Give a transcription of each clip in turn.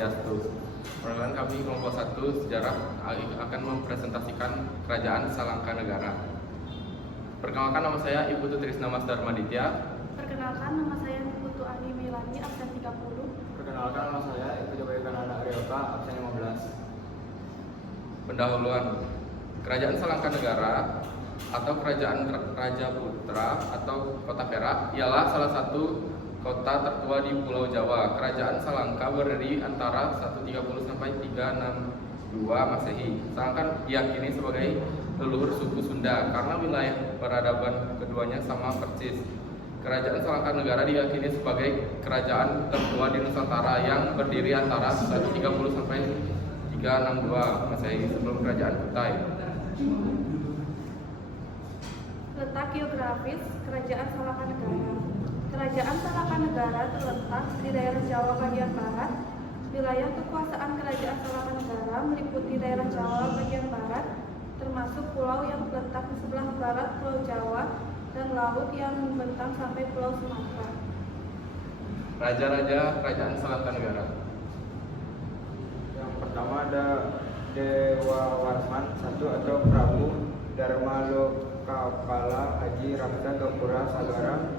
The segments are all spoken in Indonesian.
Swastiastu. Perkenalkan kami kelompok 1 sejarah akan mempresentasikan Kerajaan Salangkanegara. Perkenalkan nama saya Ibu Trisna Mas Darmaditya. Perkenalkan nama saya Putu Ani Milani, absen 30. Perkenalkan nama saya Ibu Jokowi Kanada Aryoka, absen 15. Pendahuluan. Kerajaan Salangkanegara atau Kerajaan Raja Putra atau Kota Perak ialah salah satu kota tertua di Pulau Jawa. Kerajaan Salangka berdiri antara 130 sampai 362 Masehi. Salangka diyakini sebagai leluhur suku Sunda karena wilayah peradaban keduanya sama persis. Kerajaan Salangkanegara diyakini sebagai kerajaan tertua di Nusantara yang berdiri antara 130 sampai 362 Masehi sebelum Kerajaan Kutai. Letak geografis Kerajaan Salangkanegara. Kerajaan Salangkanegara terletak di daerah Jawa bagian barat. Wilayah kekuasaan Kerajaan Salangkanegara meliputi daerah Jawa bagian barat, termasuk pulau yang terletak di sebelah barat Pulau Jawa dan laut yang membentang sampai Pulau Sumatera. Raja-raja Kerajaan Salangkanegara. Yang pertama ada Dewa Warman I atau Prabu Darmalokapala Haji Raksa Gapura Sagara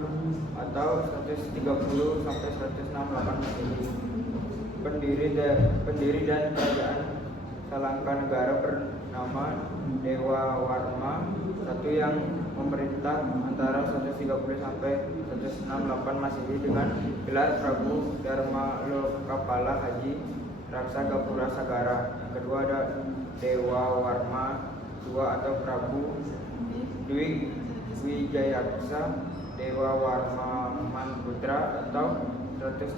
atau 130 sampai 168 Masehi. Pendiri dan kerajaan Salangkanegara bernama Dewa Warma I yang memerintah antara 130 sampai 168 Masehi dengan gelar Prabu Darmalokapala Haji Raksa Gapura Sagara. Yang kedua ada Dewa Warma II atau Prabu Dwi Wijayaksa Dewa Warma Manputra atau 168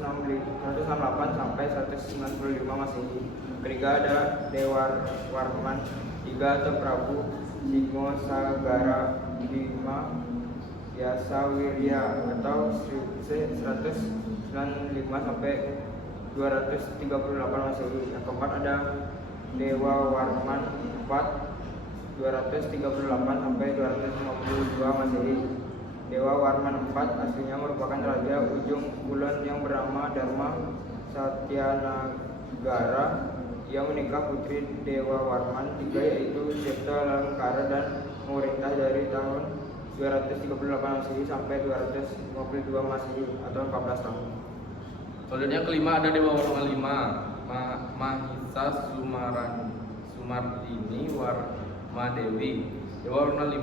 sampai 195 Masehi. Ketiga ada Dewa Warman III atau Prabu Singosagara Bima Yasawirya atau 195 sampai 238 Masehi. Yang keempat ada Dewa Warman IV 238 sampai 252 Masehi. Dewa Warman IV aslinya merupakan raja ujung kulon yang bernama Dharma Satyanagara. Ia menikah putri Dewa Warman III yaitu Tirta Langkara dan memerintah dari tahun 238 Masehi sampai 252 Masehi atau 14 tahun. Selanjutnya kelima ada Dewa Warman V, Mahisa Sumardini Warmadewi. Dewa Warman V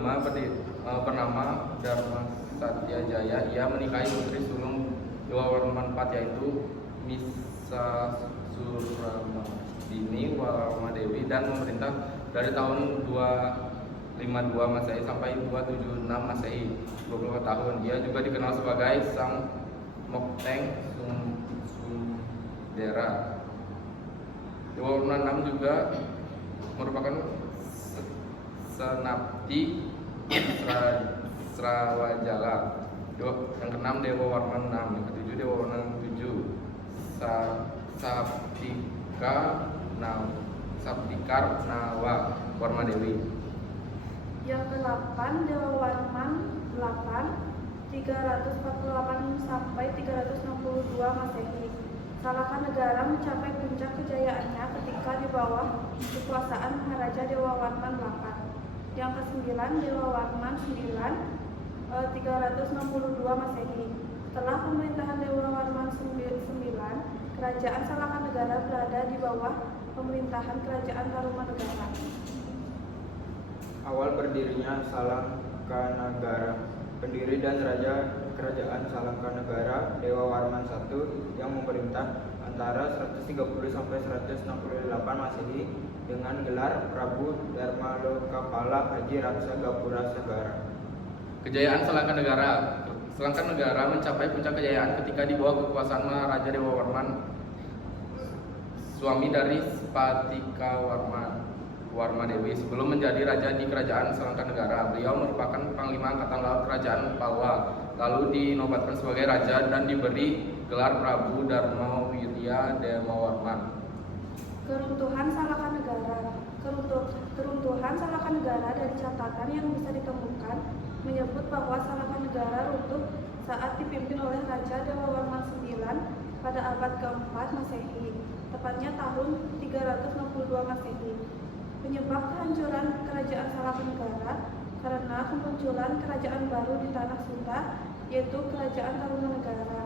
bernama Dharma Satyajaya. Ia menikahi putri sulung Dewa Warman IV yaitu Misa Suramardini Warmadewi dan memerintah dari tahun 252 Masehi sampai 276 Masehi, 20 tahun. Dia juga dikenal sebagai Sang Mokteng Sundera. Dewa Warman VI juga merupakan Senapti Srawajala. Yang keenam Dewa Warman VI. Yang ketujuh Dewa Warman VII Saptikar Nawa Warmadewi. Yang ke-8 Dewa Warman VIII 348 sampai 362 Masehi. Salangkanegara mencapai puncak kejayaannya ketika di bawah kekuasaan Maharaja Dewa Warman VIII. Yang ke-9 Dewa Warman IX 362 Masehi. Setelah pemerintahan Dewa Warman IX, Kerajaan Salangkanegara berada di bawah pemerintahan Kerajaan Tarumanegara. Awal berdirinya Salangkanegara. Pendiri dan raja Kerajaan Salangkanegara Dewa Warman I yang memerintah antara 130 sampai 168 Masehi dengan gelar Prabu Darmalokapala Haji Raksa Gapura Sagara. Kejayaan Salangkanegara. Salangkanegara mencapai puncak kejayaan ketika di bawah kekuasaan Maharaja Dewa Warman, suami dari Spatika Warmadewi. Sebelum menjadi raja di Kerajaan Salangkanegara, beliau merupakan Panglima Angkatan Laut Kerajaan Palwa, lalu dinobatkan sebagai raja dan diberi gelar Prabu Darmawirya Dewawarman. Keruntuhan Salangkanegara. Keruntuhan Salangkanegara dari catatan yang bisa ditemukan menyebut bahwa Salangkanegara runtuh saat dipimpin oleh Raja Dewa Warman IX pada abad ke-4 Masehi. tepatnya tahun 362 Masehi. Penyebab kehancuran Kerajaan Salaka karena kemunculan kerajaan baru di tanah Sunda, yaitu Kerajaan Tarumanegara.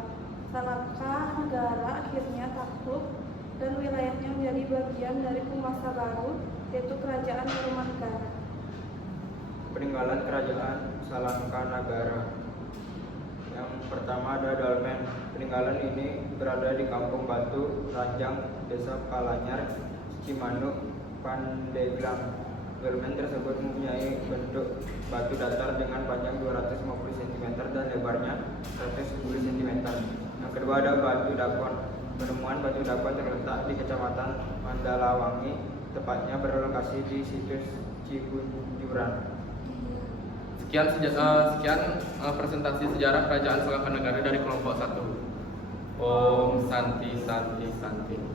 Salaka Negara akhirnya takluk dan wilayahnya menjadi bagian dari penguasa baru, yaitu Kerajaan Tarumanegara. Peninggalan Kerajaan Salangkanagara. Yang pertama ada Dolmen. Peninggalan ini berada di Kampung Batu, Ranjang, Desa Kalanyar, Cimanuk, Pandeglang. Dolmen tersebut mempunyai bentuk batu datar dengan panjang 250 cm dan lebarnya 110 cm. Yang kedua ada Batu Dakon. Penemuan Batu Dakon terletak di Kecamatan Mandalawangi, tepatnya berlokasi di situs Cibunjuran. Sekian presentasi sejarah Kerajaan Salaka Negara dari kelompok 1. Om Santi Santi Santi.